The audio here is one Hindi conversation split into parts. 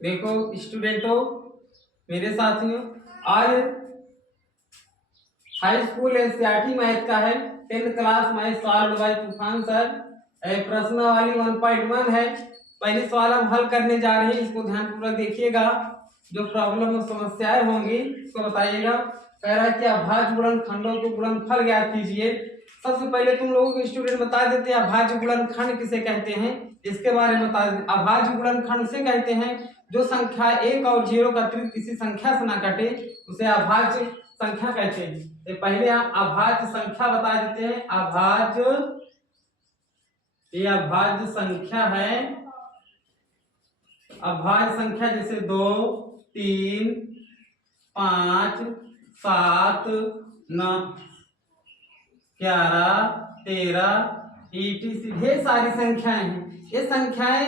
देखो स्टूडेंटों, मेरे साथियों, आज हाई स्कूल एनसीईआरटी मैथ का है 10th class math solved by Toofan sir. प्रश्नावली 1.1 है। पहले सवाल हम हल करने जा रहे हैं, इसको ध्यानपूर्वक देखिएगा। जो प्रॉब्लम और समस्याएं होंगी इसको बताइएगा। कह रहा है कि अभाज्य गुणनखंडों को गुणनफल ज्ञात कीजिए। सबसे पहले तुम लोगों के स्टूडेंट बता देते हैं अभाज्य गुणनखंड किसे कहते हैं, इसके बारे में बता देते। अभाज्य गुणनखंड से कहते हैं जो संख्या 1 और 0 का अतिरिक्त किसी संख्या से ना कटे, उसे अभाज्य संख्या कहते हैं। तो पहले हम अभाज्य संख्या बता देते हैं। ये अभाज्य संख्या है। अभाज्य संख्या जैसे 2, 3, 5, 7, 9, 11, 13 etc ढेर सारी संख्याएं हैं। ये संख्याएं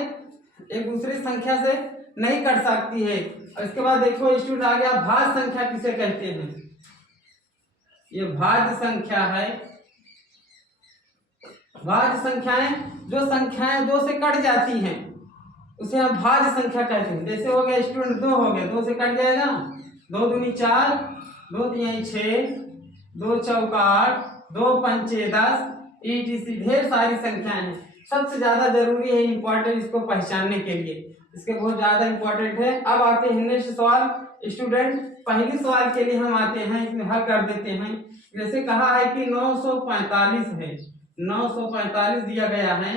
एक दूसरी संख्या से नहीं कट सकती है। और इसके बाद देखो स्टूडेंट आ गया भाज्य संख्या किसे कहते हैं। ये भाज्य संख्या है। भाज्य संख्याएं जो संख्याएं 2 से कट जाती हैं उसे हम भाज्य संख्या कहते हैं। जैसे हो गया स्टूडेंट 2 हो गया, 2 से कट जाएगा, 2 दूनी 4, 2 तिहाई 6, 2 चौका 8, 2 पंचे 10 etc ढेर सारी संख्याएं हैं। सबसे ज्यादा जरूरी है इंपॉर्टेंट इसको पहचानने के लिए, इसके बहुत ज्यादा इंपॉर्टेंट है। अब आते हैं नेक्स्ट सवाल स्टूडेंट। पहली सवाल के लिए हम आते हैं, इसमें हल कर देते हैं। जैसे कहा है कि 945 है, 945 दिया गया है।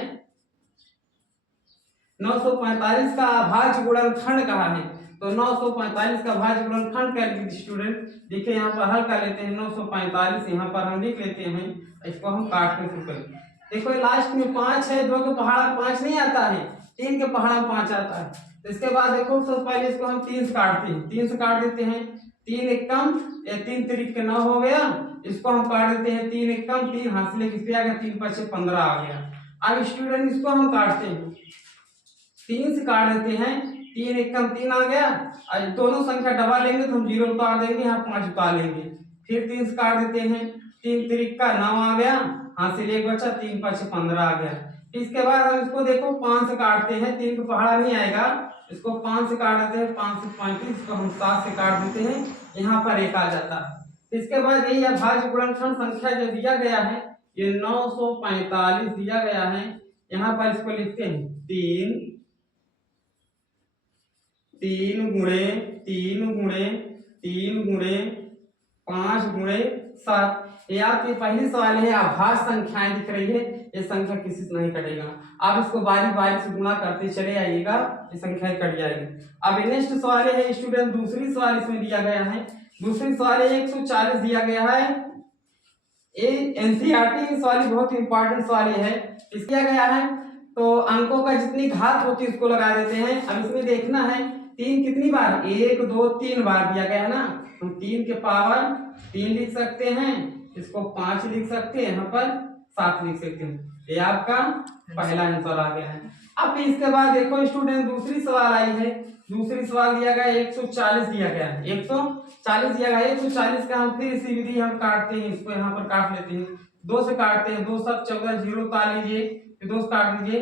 945 का अभाज्य गुणनखंड कहा है, तो 945 का भाज्य गुणनखंड कर लीजिए स्टूडेंट। देखिए यहाँ पर हल कर लेते हैं। 945 यहाँ पर हम लिख लेते हैं, इसको हम काटने शुरू करें। देखो लास्ट में 5 है, 2 के पहाड़ 5 नहीं आता है, 3 के पहाड़ 5 आता है। तो इसके बाद देखो सबसे पहले इसको हम 3 से काटते हैं, 3 से काट देते हैं। 3 एकम 3 तिरिक 9 हो गया। इसको हम काट देते हैं, 3 एकम 3 हासिल किस पे आ गया, 3 5 15 आ गया। अब स्टूडेंट इसको हम काटते हैं, 3 से काट देते हैं। 3 एकम 3 आ गया। और दोनों संख्या डबल लेंगे तो हम 0 उतार देंगे, यहाँ 5 उतार लेंगे। फिर 3 से काट देते हैं, 3 तिरिक का 9 आ गया, हासिल 1 बचा, 3 5 15 आ गया। इसके बाद हम इसको देखो 5 से काटते हैं, 3 को पहाड़ा नहीं आएगा, इसको 5 से काट देते हैं, 5 से 35, इसको हम 7 से काट देते हैं, यहाँ पर 1 आ जाता है। इसके बाद यही अभाज्य गुणनखंड संख्या जो दिया गया है, ये 945 दिया गया है। यहाँ पर इसको लिखते हैं 3 गुणे 3 गुणे 3 गुणे 5 गुणे 7। ये आपकी पहली सवाल है, अभाज्य संख्याएं दिख रही है, ये संख्या किसी से नहीं कटेगा। आप इसको बारी बारी से गुणा करते चले आइएगा, ये संख्या कट जाएगी। अब नेक्स्ट सवाल है स्टूडेंट, दूसरी सवाल इसमें दिया गया है। दूसरी सवाल 140 दिया गया है। ये एनसीईआरटी सवाल बहुत इंपॉर्टेंट सवाल है। इस दिया गया है तो अंकों का जितनी घात होती है उसको लगा देते हैं। अब इसमें देखना है 3 कितनी बार, 1 2 3 बार दिया गया है ना, हम 3 के पावर 3 लिख सकते हैं, इसको 5 लिख सकते हैं, यहाँ पर 7 लिख सकते हैं। ये आपका पहला आंसर आ गया है। अब इसके बाद देखो स्टूडेंट दूसरी सवाल आई है। दूसरी सवाल दिया गया 140 दिया गया है, 140 दिया गया है। 140 का हम फिर इसी विधि हम काटते हैं, इसको यहाँ पर काट लेते हैं, 2 से काटते हैं, 2 7 14 0 उतार लीजिए, फिर 2 से काट लीजिए,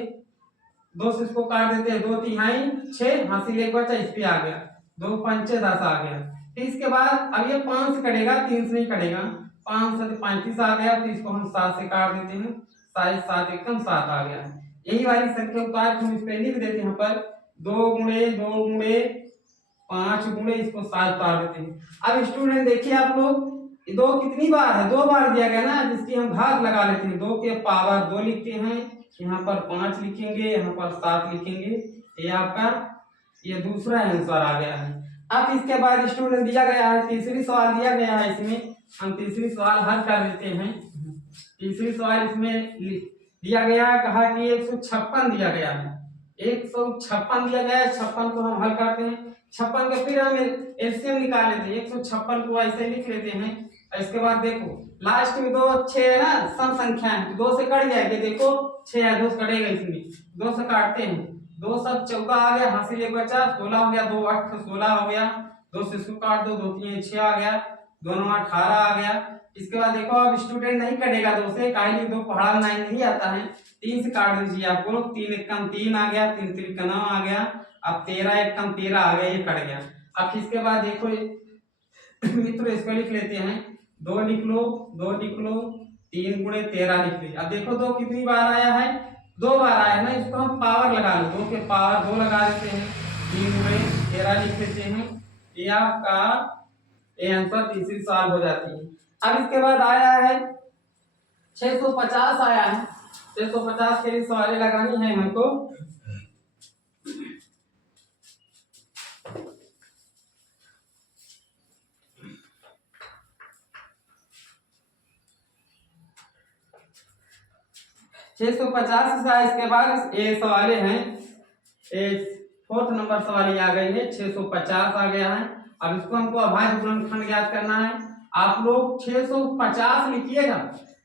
2 से इसको काट देते हैं, 2 तिहाई 6 हासिल 1 बचा, इस पे आ गया, 2 पंचे 10 आ गया। फिर इसके बाद अब ये 5 से कटेगा, 3 से नहीं कटेगा, 5 से 35 आ गया। फिर इसको हम 7 से काट देते हैं, 7 एकदम 7 आ गया। यही वाली संख्या उतार हम इस पे लिख देते हैं, यहाँ पर 2 गुणे 2 गुणे 5 गुणे, इसको 7 उतार देते हैं। अब स्टूडेंट देखिए आप लोग, 2 कितनी बार है, 2 बार दिया गया ना, जिसकी हम घात लगा लेते हैं। 2 के पावर 2 लिखते हैं, यहाँ पर 5 लिखेंगे, यहाँ पर 7 लिखेंगे। ये आपका ये दूसरा आंसर आ गया है। अब इसके बाद स्टूडेंट दिया गया है तीसरी सवाल दिया गया है, इसमें हम तीसरी सवाल हल कर लेते हैं। तीसरी सवाल इसमें दिया गया है, कहा कि 156 दिया गया है, 156 दिया गया है। 56 को हम हल करते हैं, 56 का फिर हम एलसीएम निकाल लेते हैं, 156 को ऐसे लिख लेते हैं। इसके बाद देखो लास्ट में 2 6 है ना, सम संख्या है, 2 से कट जाएगी। देखो 6 है, 2 से कटेगा, इसमें 2 से काटते हैं, 2 7 14 आ गया, हासिल 1 बचा, 16 हो गया, 2 8 16 हो गया, 2 से इसको काट दो, 2 3 6 आ गया, 2 9 18 आ गया। इसके बाद देखो अब स्टूडेंट नहीं कटेगा 2 से, काहे 2 पहाड़ा 9 नहीं आता है, 3 से काट दीजिए आप लोग, 3 एकम 3 आ गया, 3 तिरिक 9 आ गया, अब 13 एक कम 13 आ गया, ये कट गया। अब इसके बाद देखो मित्र इसको लिख लेते हैं, 2 लिख लो, 2 लिख लो, 3 गुणे 13 लिख लीजिए। अब देखो 2 कितनी बार आया है, 2 बार आया है ना, इसको हम पावर लगा लो, 2 के पावर 2 लगा देते हैं, 3 गुणे 13 लिख लेते हैं। ये आपका ये आंसर तीसरी सवाल हो जाती है। अब इसके बाद आया है 650 आया है, 650 के लिए सवाल लगानी है हमको। छह सौ पचास का इसके बाद ये सवाल हैं, 4th नंबर सवाल आ गई है, 650 आ गया है। अब इसको हमको अभाज्य गुणनखंड ज्ञात करना है। आप लोग 650 लिखिएगा,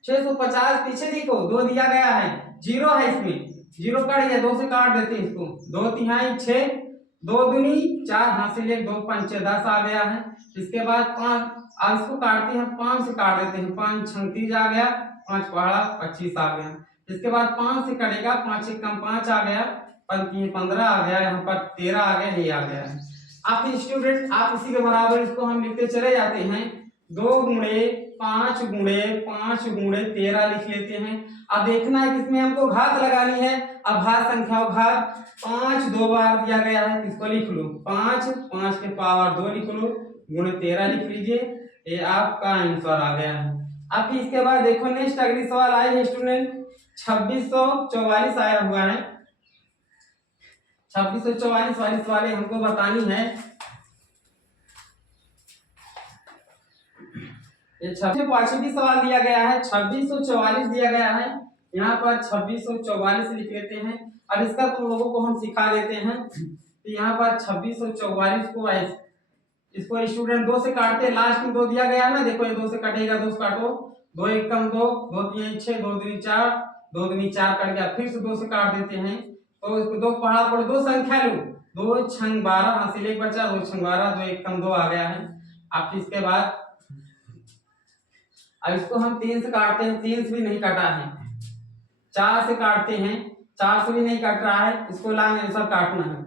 650 पीछे देखो 2 दिया गया है, 0 है, इसमें 0 काट दिया, 2 से काट देते हैं इसको, 2 तिहाई 6, 2 दूनी 4, हासिल 1, 2 पंचे 10 आ गया है। इसके बाद 5, अब इसको काटते हैं, 5 से काट देते हैं, 5 36 आ गया, 5 पहाड़ा 25 आ गया। इसके बाद 5 से कटेगा, 5 एक कम 5 आ गया, 15 आ गया, यहाँ पर 13 आ गया, ये आ गया है। आप स्टूडेंट आप इसी के बराबर इसको हम लिखते चले जाते हैं, 2 गुणे 5 गुणे 5 गुणे 13 लिख लेते हैं। अब देखना है किसमें हमको घात लगानी है, अभाज्य संख्याओं घात। 5 2 बार दिया गया है, इसको लिख लो, 5 5 के पावर 2 लिख लो, गुणे 13 लिख लीजिए, ये आपका आंसर आ गया है। अब इसके बाद देखो नेक्स्ट अगली सवाल आई है स्टूडेंट, 2644 आया हुआ है, 2644 वाली सवाल हमको बतानी है। ये 26 सवाल दिया गया है, 2644 दिया गया है, यहाँ पर 2644 लिख लेते हैं। अब इसका तुम लोगों को हम सिखा देते हैं, तो यहाँ पर 2644 को इसको स्टूडेंट 2 से काटते हैं, लास्ट में 2 दिया गया है ना, देखो ये 2 से कटेगा, 2 से काटो, 2 एक कम 2, 2 तीन 6, 2 दूनी 4, 2 दूनी 4 कट गया, फिर से 2 से काट देते हैं, तो इसको 2 पहाड़ा पड़े, 2 संख्या लो, 2 छंग 12, हासिल 1 बचा, 2 छंग 12, 2 एक कम 2 आ गया है। अब इसके बाद अब इसको हम 3 से काटते हैं, 3 से भी नहीं कटा है, 4 से काटते हैं, 4 से भी नहीं कट रहा है, इसको लाइन अनुसार काटना है।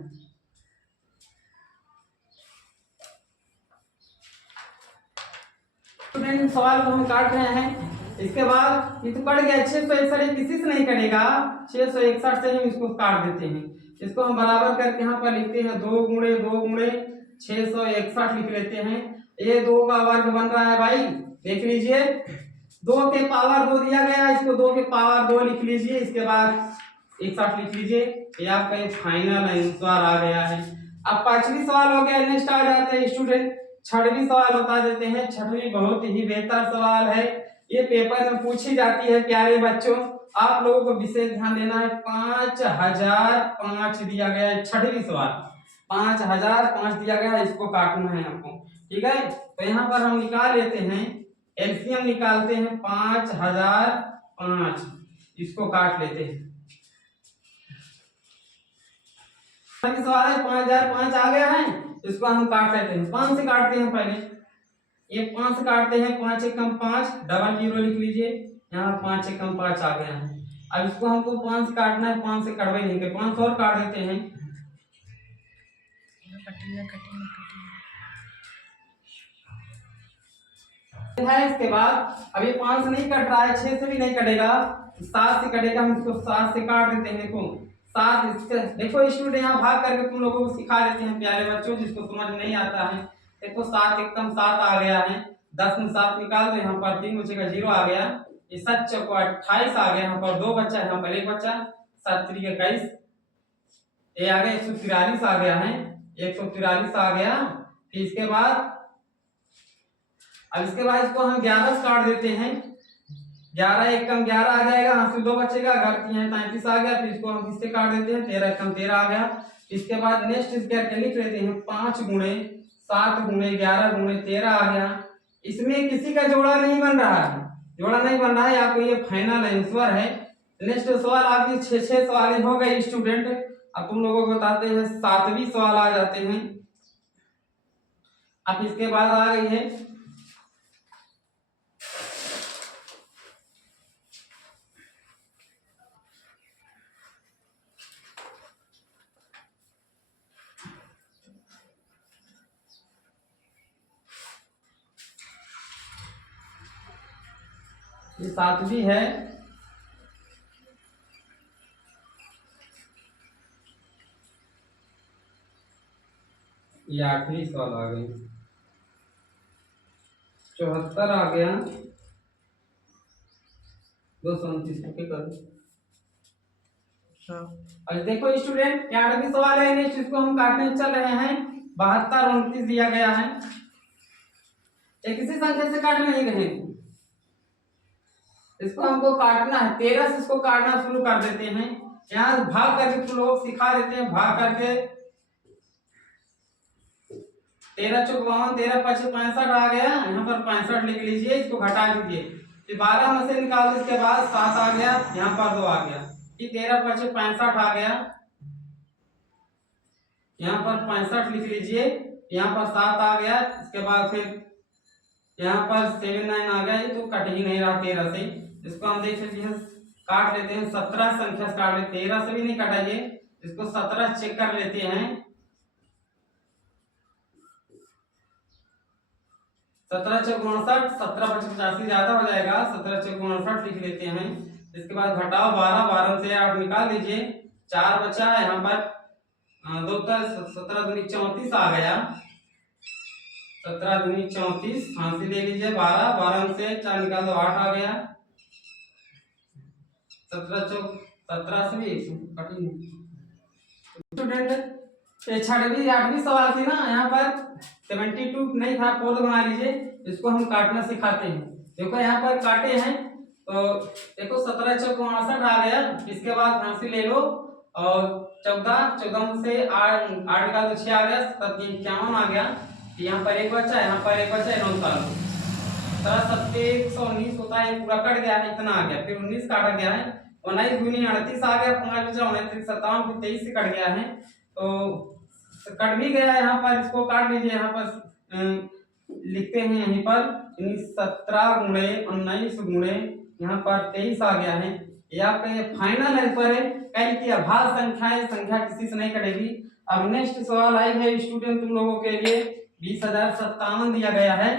स्टूडेंट सवाल को हम काट रहे हैं, इसके बाद ये तो कट गया, 661 किसी से नहीं कटेगा, 661 से हम इसको काट देते हैं, इसको हम बराबर करके यहाँ पर लिखते हैं, 2 गुणे 2 गुणे 661 लिख लेते हैं। ये 2 का वर्ग बन रहा है भाई, देख लीजिए, 2 के पावर 2 दिया गया है, इसको 2 के पावर 2 लिख लीजिए, इसके बाद 61 लिख लीजिए, ये आपका एक फाइनल आंसर आ गया है। अब 5वीं सवाल हो गया, नेक्स्ट आ जाते हैं स्टूडेंट 6वीं सवाल बता देते हैं। 6वीं बहुत ही बेहतर सवाल है, ये पेपर में पूछी जाती है प्यारे बच्चों, आप लोगों को विशेष ध्यान देना है। 5005 दिया गया है, 6वीं सवाल 5005 दिया गया है, इसको काटना है हमको, ठीक है। तो यहाँ पर हम निकाल लेते हैं, एलसीएम निकालते हैं, 5005 इसको काट लेते हैं। सवाल है 5005 आ गया है, इसको हम काट लेते हैं, 5 से काटते हैं पहले, ये 5 से काटते हैं, 5 एक कम 5, डबल 0 लिख लीजिए, यहाँ 5 एक कम 5 आ गया है। अब इसको हमको 5 से काटना है, 5 से कटवे नहीं के 5 और काट देते हैं, है। इसके बाद अब ये 5 से नहीं कट रहा है, 6 से भी नहीं कटेगा, 7 से कटेगा, हम इसको 7 से काट देते हैं। देखो 7, इसके देखो स्टूडेंट यहाँ भाग करके तुम लोगों को सिखा देते हैं प्यारे बच्चों, जिसको समझ नहीं आता है। देखो 7 एक कम 7 आ गया है, 10 में 7 निकाल दो, यहाँ पर 3 बचेगा, 0 आ गया, ये 7 चौको 28 आ गया, यहाँ पर 2 बच्चा, यहाँ पर 1 बच्चा, 7 3 21, ये आ गया 143 आ गया है, 143 आ गया। फिर इसके बाद अब इसके बाद इसको हम 11 से काट देते हैं, 11 एक कम 11 आ जाएगा, यहाँ से 2 बचेगा, घर 33 आ गया, फिर इसको हम किससे काट देते हैं, 13 एक कम 13 आ गया। इसके बाद नेक्स्ट इसके लिख लेते हैं, 5 गुणे 7 गुणे 11 गुणे 13 आ गया। इसमें किसी का जोड़ा नहीं बन रहा है, जोड़ा नहीं बन रहा है, आपको ये फाइनल आंसर है। नेक्स्ट सवाल आपकी 6 सवाल हो गए स्टूडेंट। अब तुम लोगों को बताते हैं 7वीं सवाल आ जाते हैं। अब इसके बाद आ गई है ये 7वीं है, ये 8वीं सवाल आ गई। 74 आ गया, 229 ओके कर। अब देखो स्टूडेंट, यहाँ 8वीं सवाल है, नेक्स्ट इसको हम काटने चल रहे हैं। 72 29 दिया गया है, ये किसी संख्या से काटने नहीं गए, इसको हमको काटना है। 13 से इसको काटना शुरू कर देते हैं। यहाँ भाग करके तुम लोग सिखा देते हैं, भाग करके 13 चौक 52, 13 5 65 आ गया, यहाँ पर 65 लिख लीजिए, इसको घटा दीजिए। फिर 12 में से निकाल दो, इसके बाद 7 आ गया, यहाँ पर 2 आ गया, फिर 13 5 65 आ गया, यहाँ पर 65 लिख लीजिए, यहाँ पर 7 आ गया, इसके बाद फिर यहाँ पर 7 9 आ गया, ये तो कट ही नहीं रहा 13 से। इसको हम देख सकते हैं, काट लेते हैं। 17 संख्या से काट लेते, 13 से भी नहीं काटाइए, इसको 17 चेक कर लेते हैं। 17 चौक 59, 17 5 85 ज्यादा हो जाएगा, 17 चौक 59 लिख लेते हैं। इसके बाद घटाओ 12, 12 से 8 निकाल दीजिए, 4 बचा, यहाँ पर 2 17 दूनी 34 आ गया, 17 दूनी 34, फांसी ले लीजिए। 12 12 से 4 निकाल दो, 8 आ गया, 17 चौक 17 से भी स्टूडेंट, 6वीं 8वीं सवाल थी ना, यहाँ पर 72 नहीं था, पोल बना लीजिए, इसको हम काटना सिखाते हैं। देखो यहाँ पर काटे हैं, तो देखो 17 चौक 59 आ गया, इसके बाद फांसी ले लो, और 14 से 8 निकाल दो, 6 आ गया, 51 आ गया, यहाँ पर एक बचा, यहाँ पर एक बचा, 9 साल 119 होता है, पूरा कट गया है, इतना आ गया, फिर 19 काटा गया है, 19 दूनी 38 आ गया, 5 बचा, 29 57, फिर 23 से कट गया है, तो कट भी गया है। यहाँ पर इसको काट लीजिए, यहाँ पर लिखते हैं, यहीं पर 17 गुणे 19 गुणे यहाँ पर 23 आ गया है। ये आपका ये फाइनल है, पर कल की अभाज्य संख्या है, संख्या किसी से नहीं कटेगी। अब नेक्स्ट सवाल आई है स्टूडेंट, तुम लोगों के लिए 20,057 दिया गया है।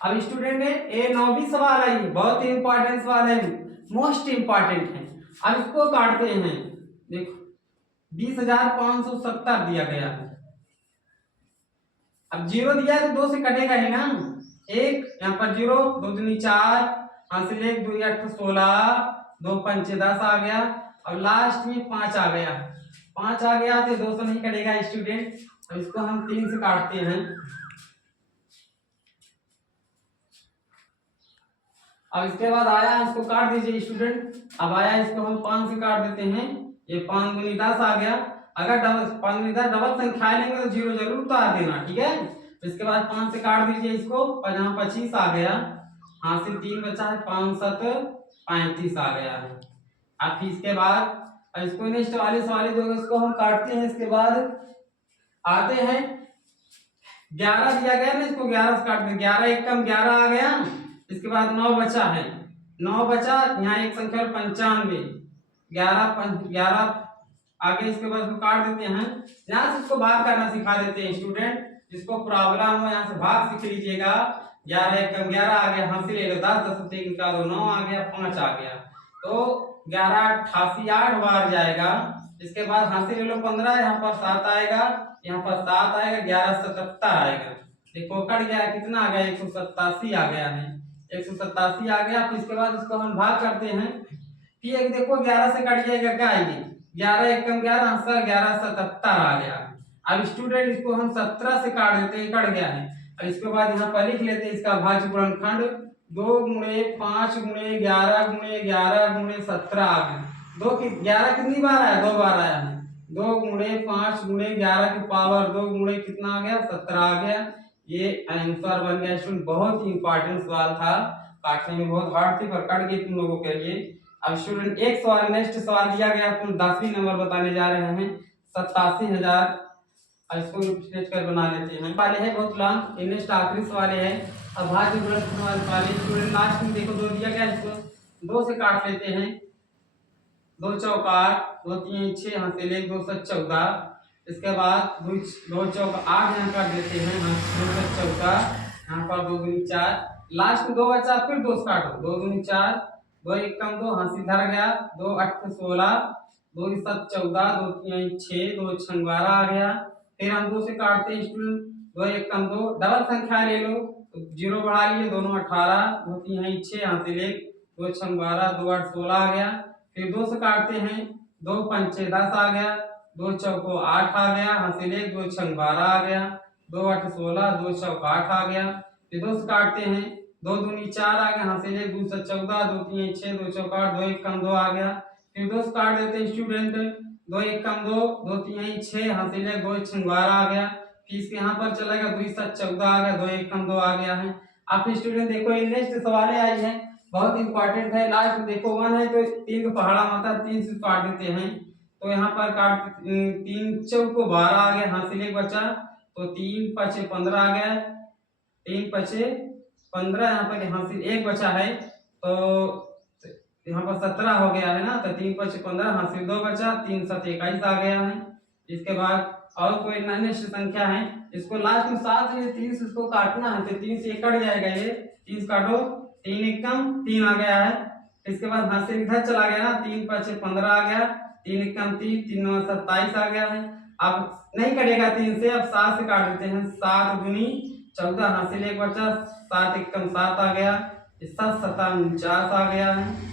अब स्टूडेंट ने ये 9वीं सवाल आई, बहुत ही इंपॉर्टेंट सवाल है, मोस्ट इंपॉर्टेंट है। अब इसको काटते हैं, देखो 20,570 दिया गया है। अब 0 दिया है तो 2 से कटेगा ही ना, एक यहाँ पर 0, 2 दूनी 4, हासिल 1 2 8 16, 2 5 10 आ गया, अब लास्ट में 5 आ गया, 5 आ गया तो 2 से नहीं कटेगा स्टूडेंट। अब इसको हम 3 से काटते हैं। अब इसके बाद आया, इसको काट दीजिए स्टूडेंट। अब आया, इसको हम 5 से काट देते हैं, ये 5 दूनी 10 आ गया। अगर 5 दूनी 10 डबल संख्या लेंगे तो 0 जरूर उतार देना, ठीक है। तो इसके बाद 5 से काट दीजिए इसको, 25 आ गया, हासिल 3 बचा है, 5 7 35 आ गया है। अब इसके बाद इसको नेक्स्ट वाले सवाल जो इसको हम काटते हैं। इसके बाद आते हैं 11 दिया गया ना, इसको 11 से काट दें, 11 एक कम 11 आ गया। इसके बाद 9 बचा है, 9 बचा, यहाँ एक संख्या 95, 11 आगे, इसके बाद इसको काट देते हैं। यहाँ से इसको भाग करना सिखा देते हैं स्टूडेंट, जिसको प्रॉब्लम हो यहाँ से भाग सीख लीजिएगा। 11 एक कम 11 आ गया, हासिल ले लो 10, 10 से निकालो 9 आ गया, 5 आ गया, तो 11 88 8 बार जाएगा। इसके बाद हासिल ले लो 15, यहाँ पर 7 आएगा, यहाँ पर 7 आएगा, 11 77 आएगा। देखो कट गया, कितना आ गया, 187 आ गया है, 187 आ गया। फिर इसके बाद इसको हम भाग करते हैं, फिर देखो 11 से कट जाएगा, क्या आएगी, 11 एक कम 11 आंसर 11 77 आ गया। अब स्टूडेंट इसको हम 17 से काट देते हैं, कट गया है। अब इसके बाद यहाँ पर लिख लेते हैं इसका भाज्य गुणनखंड, 2 गुणे 5 गुणे 11 गुणे 11 गुणे 17 आ गया। 2 की 11 कितनी बार आया, 2 बार आया है, 2 गुणे 5 गुणे 11 की पावर 2 गुणे कितना आ गया, 17 आ गया। ये आंसर बन गया स्टूडेंट। बहुत ही इंपॉर्टेंट सवाल था, काटने में बहुत हार्ड थी, पर कट गई तुम लोगों के लिए। अब स्टूडेंट एक सवाल, नेक्स्ट सवाल दिया गया, तुम 10वीं नंबर बताने जा रहे हैं, 87,000। इसको स्केच कर बना लेते हैं, वाले है बहुत लॉन्ग, नेक्स्ट आखिरी सवाल है अभाज्य गुणनखंड वाले। स्टूडेंट लास्ट में देखो 2 दिया गया, इसको 2 से काट लेते हैं, 2 चौक 8, 2 3 6, यहाँ से 1 2 7 14। इसके बाद 2 चौक 8 यहाँ काट देते हैं, 2 7 14, यहाँ पर 2 दूनी 4, लास्ट में 2 बचा, फिर 2 से काटो, 2 दूनी 4, 2 एक कम 2, हाँ सीधा गया, 2 8 16, 2 7 14, 2 3 6, 2 6 12 आ गया। फिर हम 2 से काटते हैं स्टूडेंट, 2 एक कम 2, डबल संख्या ले लो, तो 0 बढ़ा लिए, दोनों 18, 2 3 6, यहाँ से ले 2 6 12, 2 8 16 आ गया। फिर 2 से काटते हैं, 2 5 6 10 आ गया, 2 चौको 8 आ गया, यहाँ से ले 2 6 12 आ गया, 2 8 16, 2 चौक 8 आ गया। फिर 2 से काटते हैं, 2 दूनी 4 आ गया, यहाँ से ले 2 7 14, 2 3 6, 2 चौक 8, 2 एक कम 2 आ गया। फिर 2 से काट देते हैं स्टूडेंट, 2 एक कम 2, 2 3 6, यहाँ से ले 2 6 12 आ गया। फिर इसके यहाँ पर चलेगा 2 7 14 आ गया, 2 एक कम 2 आ गया है। आप स्टूडेंट देखो ये नेक्स्ट सवाल आई है, बहुत इंपॉर्टेंट है। लास्ट में देखो 1 है तो 3 को पहाड़ा माता 3 से काट देते हैं, तो यहाँ पर काट 3 चौको 12 आ गया, यहाँ से ले बचा, तो 3 5 15 आ गया, 3 5 15, यहाँ से एक बचा है, तो यहाँ पर 17 हो गया है ना, तो 3 5 15, यहाँ से 2 बचा, 3 7 21 आ गया है। इसके बाद और कोई नेक्स्ट संख्या है, इसको लास्ट में 7 से 3 से इसको काटना है, तो 3 से कट जाएगा, ये 3 से काटो, 3 एक कम 3 आ गया है। इसके बाद हाथ से इधर चला गया ना, 3 5 15 आ गया, 3 एक कम 3, 3 9 27 आ गया है। अब नहीं कटेगा 3 से, अब 7 से काट देते हैं, 7 दूनी 14, हाथ से एक बचा, 7 एक कम 7 आ गया, 7 7 49 आ गया है।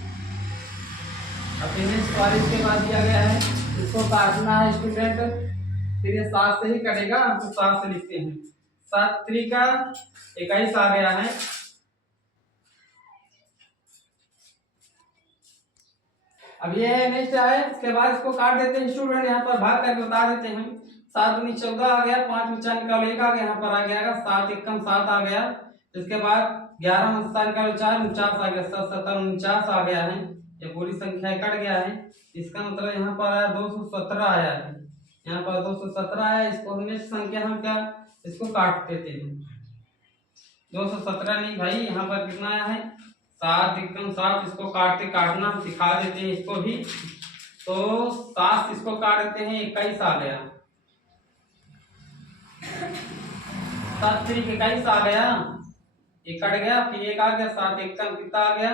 अब इन्हें 44 के बाद दिया गया है, इसको काटना है स्टूडेंट, फिर ये 7 से ही कटेगा, हम तो 7 से लिखते हैं, 7 3 का 21 आ गया है। अब ये नेक्स्ट है, इसके बाद इसको काट देते हैं स्टूडेंट, यहाँ पर भाग करके बता देते हैं, 7 दूनी 14 आ गया, 5 में 4 निकालो 1 आ गया, यहाँ पर आ गया 7 एक कम 7 आ गया। इसके बाद 11 में 7 निकालो 4, 49 आ गया, 7 7 49 आ गया है, ये पूरी संख्या कट गया है। इसका मतलब यहाँ पर आया 217 आया है, यहाँ पर 217 आया। इसको नेक्स्ट संख्या हम क्या, इसको काट देते हैं, 217 नहीं भाई, यहाँ पर कितना आया है, 7 एकदम 7, इसको काटते काटना हम सिखा देते हैं इसको भी, तो 7 इसको काट देते हैं, 21 आ गया, 7 3 21 आ गया, ये कट गया, फिर एक आ गया, 7 एकदम कितना आ गया,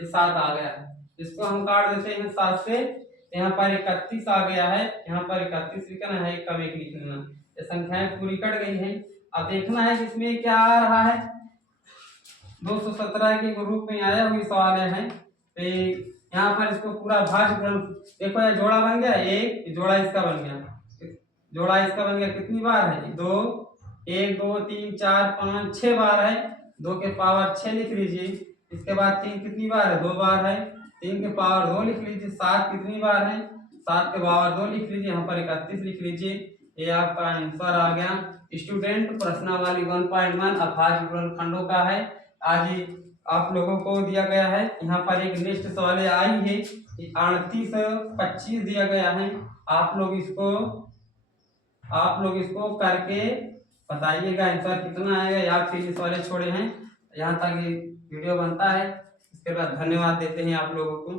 ये 7 आ गया। इसको हम काट देते हैं 7 से, यहाँ पर 31 आ गया है, यहाँ पर 31 लिखना है, कम एक लिखना, ये संख्याएं पूरी कट गई है। अब देखना है इसमें क्या आ रहा है, 217 के रूप में आया हुई सवाल है, तो यहाँ पर इसको पूरा भाज्य देखो, ये जोड़ा बन गया, एक जोड़ा इसका बन गया, जोड़ा इसका बन गया, कितनी बार है, 2 1 2 3 4 5 6 बार है, 2 के पावर 6 लिख लीजिए। इसके बाद 3 कितनी बार है, 2 बार है, 3 के पावर 2 लिख लीजिए। 7 कितनी बार है, 7 के पावर 2 लिख लीजिए, यहाँ पर 31 लिख लीजिए, ये आपका आंसर आ गया स्टूडेंट। प्रश्नावली 1.1 अभाज्य गुणनखंडों का है, आज आप लोगों को दिया गया है। यहाँ पर एक नेक्स्ट सवाल आई है, 38 25 दिया गया है, आप लोग इसको करके बताइएगा आंसर कितना आएगा, या फिर इस वाले छोड़े हैं। यहाँ तक ये वीडियो बनता है, इसके बाद धन्यवाद देते हैं आप लोगों को।